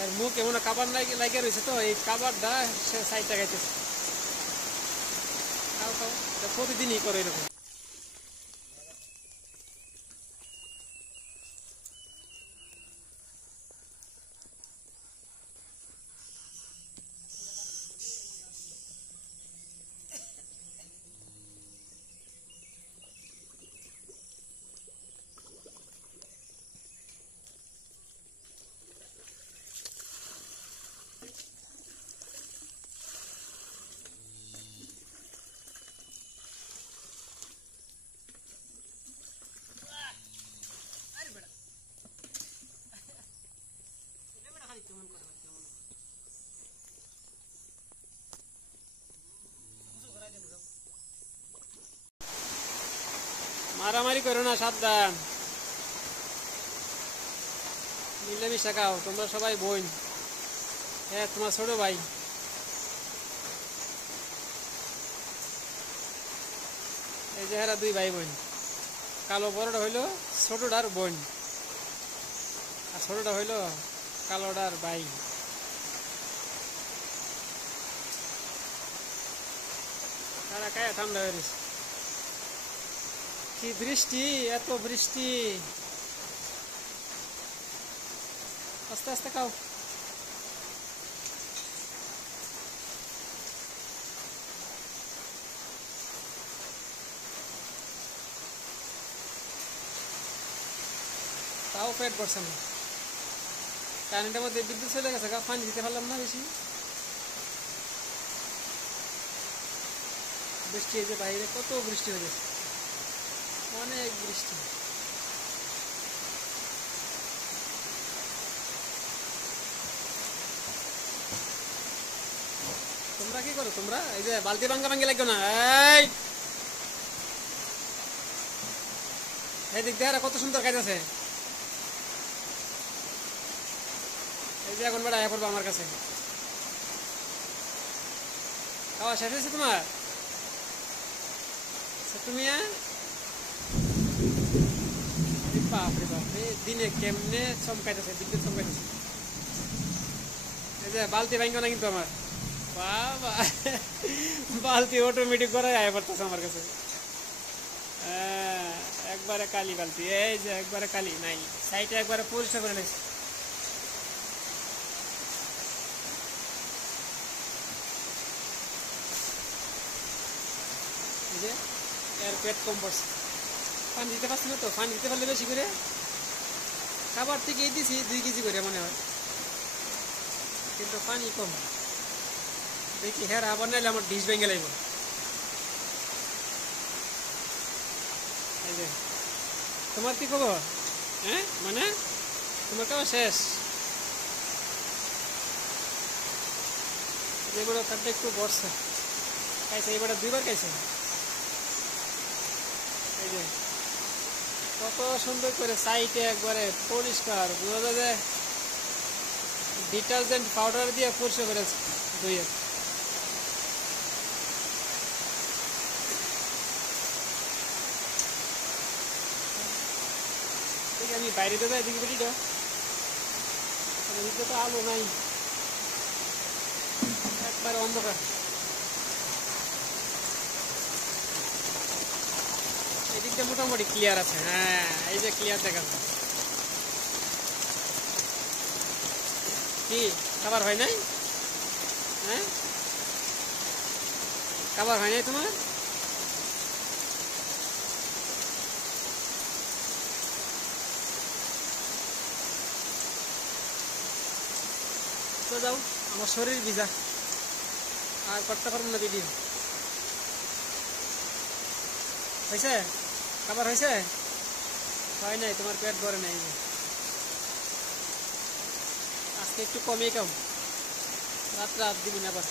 এর মুখ এমন কাবার লাগে রয়েছে তো এই কাবারটা সে সাইডটা গাইতেছে। খাও খাও, প্রতিদিনই করে এরকম। মারামারি করো না, সাবধান, মিলেমিশে খাও, তোমরা সবাই বোন। হ্যাঁ, তোমার ছোট ভাই। এই যে হেরা দুই ভাই বোন, কালো বড়টা হইলো ছোটটার বোন, আর ছোটটা হইলো কালোটার ভাই। তারা কায়া ঠান্ডা হয়ে গেছে। কি বৃষ্টি, এত বৃষ্টি। আস্তে আস্তে খাও। তাও পেট ভরছে না। কারেন্টের মধ্যে বিদ্যুৎ চলে গেছে, পানি দিতে পারলাম না বেশি। বৃষ্টি এই যে বাইরে কত বৃষ্টি হয়ে গেছে, অনেক বৃষ্টি। তোমরা কি করো? তোমরা এই যে বালতি ভাঙ্গি লাগবে না। এই দিক দিয়ে কত সুন্দর কাজ আছে। এই যে এখন বেড়া আয়া পড়বো আমার কাছে। খাওয়া শেষ হয়েছে তোমার? তুমি বাপরে বাপরে, দিনে কেমনে চমকাইতেছে, বিদ্যুৎ চমকাইতেছে। এই যে বালতি ভাঙ্গ না কিন্তু আমার, বাবা বালতি অটোমেটিক করাই আয় পড়তেছে আমার কাছে। একবারে কালি বালতি, এই যে একবারে কালি নাই, সাইডে একবারে পরিষ্কার করে নিয়েছি। এই যে এর পেট কম পড়ছে, পানি দিতে পারছি না তো। পানি দিতে পারলে বেশি করে, খাবার থেকে দিছি 2 কেজি করে মনে হয়, কিন্তু পানি কম। দেখি হ্যাঁ আবার নাইলে আমার ডিশ ভেঙে লাগবে। এই যে তোমার কি খবর? হ্যাঁ, মানে তোমার খাওয়া শেষ? যেগুলো কাটতে একটু বর্ষা খাইছে, এবার 2বার খাইছে। এই যে কত সুন্দর করে সাইডে একবারে পরিষ্কার, বোঝা যায় যে ডিটারজেন্ট পাউডার দিয়ে পরিষ্কার করেছে ধুয়ে। আমি বাইরে তো যাই, দিকে বেরিটা তো আলো নাই, একবারে অন্ধকার। এদিকটা মোটামুটি ক্লিয়ার আছে। হ্যাঁ, এই যে ক্লিয়ার দেখা যায়। কি খাবার হয় নাই? হ্যাঁ, খাবার হয় নাই তোমার? তো যাও, আমার শরীর ভিজা, আর করতে পারবো না ভিডিও। হয়েছে? খাবার হয়েছে? হয় নাই, তোমার পেট ভরে নাই। আজকে একটু কমই খাও, রাত্রে আর দিব না আবার।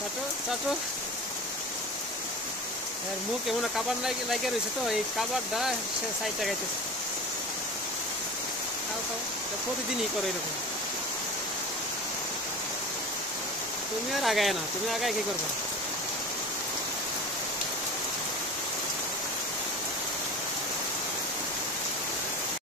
চাটো চাটো, এর মুখ এমন কাবার লাগে রয়েছে তো এই কাবারটা সে সাইডটা গাইতেছে। খাও খাও। খাও, এটা প্রতিদিনই করো এরকম। তুমি আর আগায় না, তুমি আগায় কি করবা?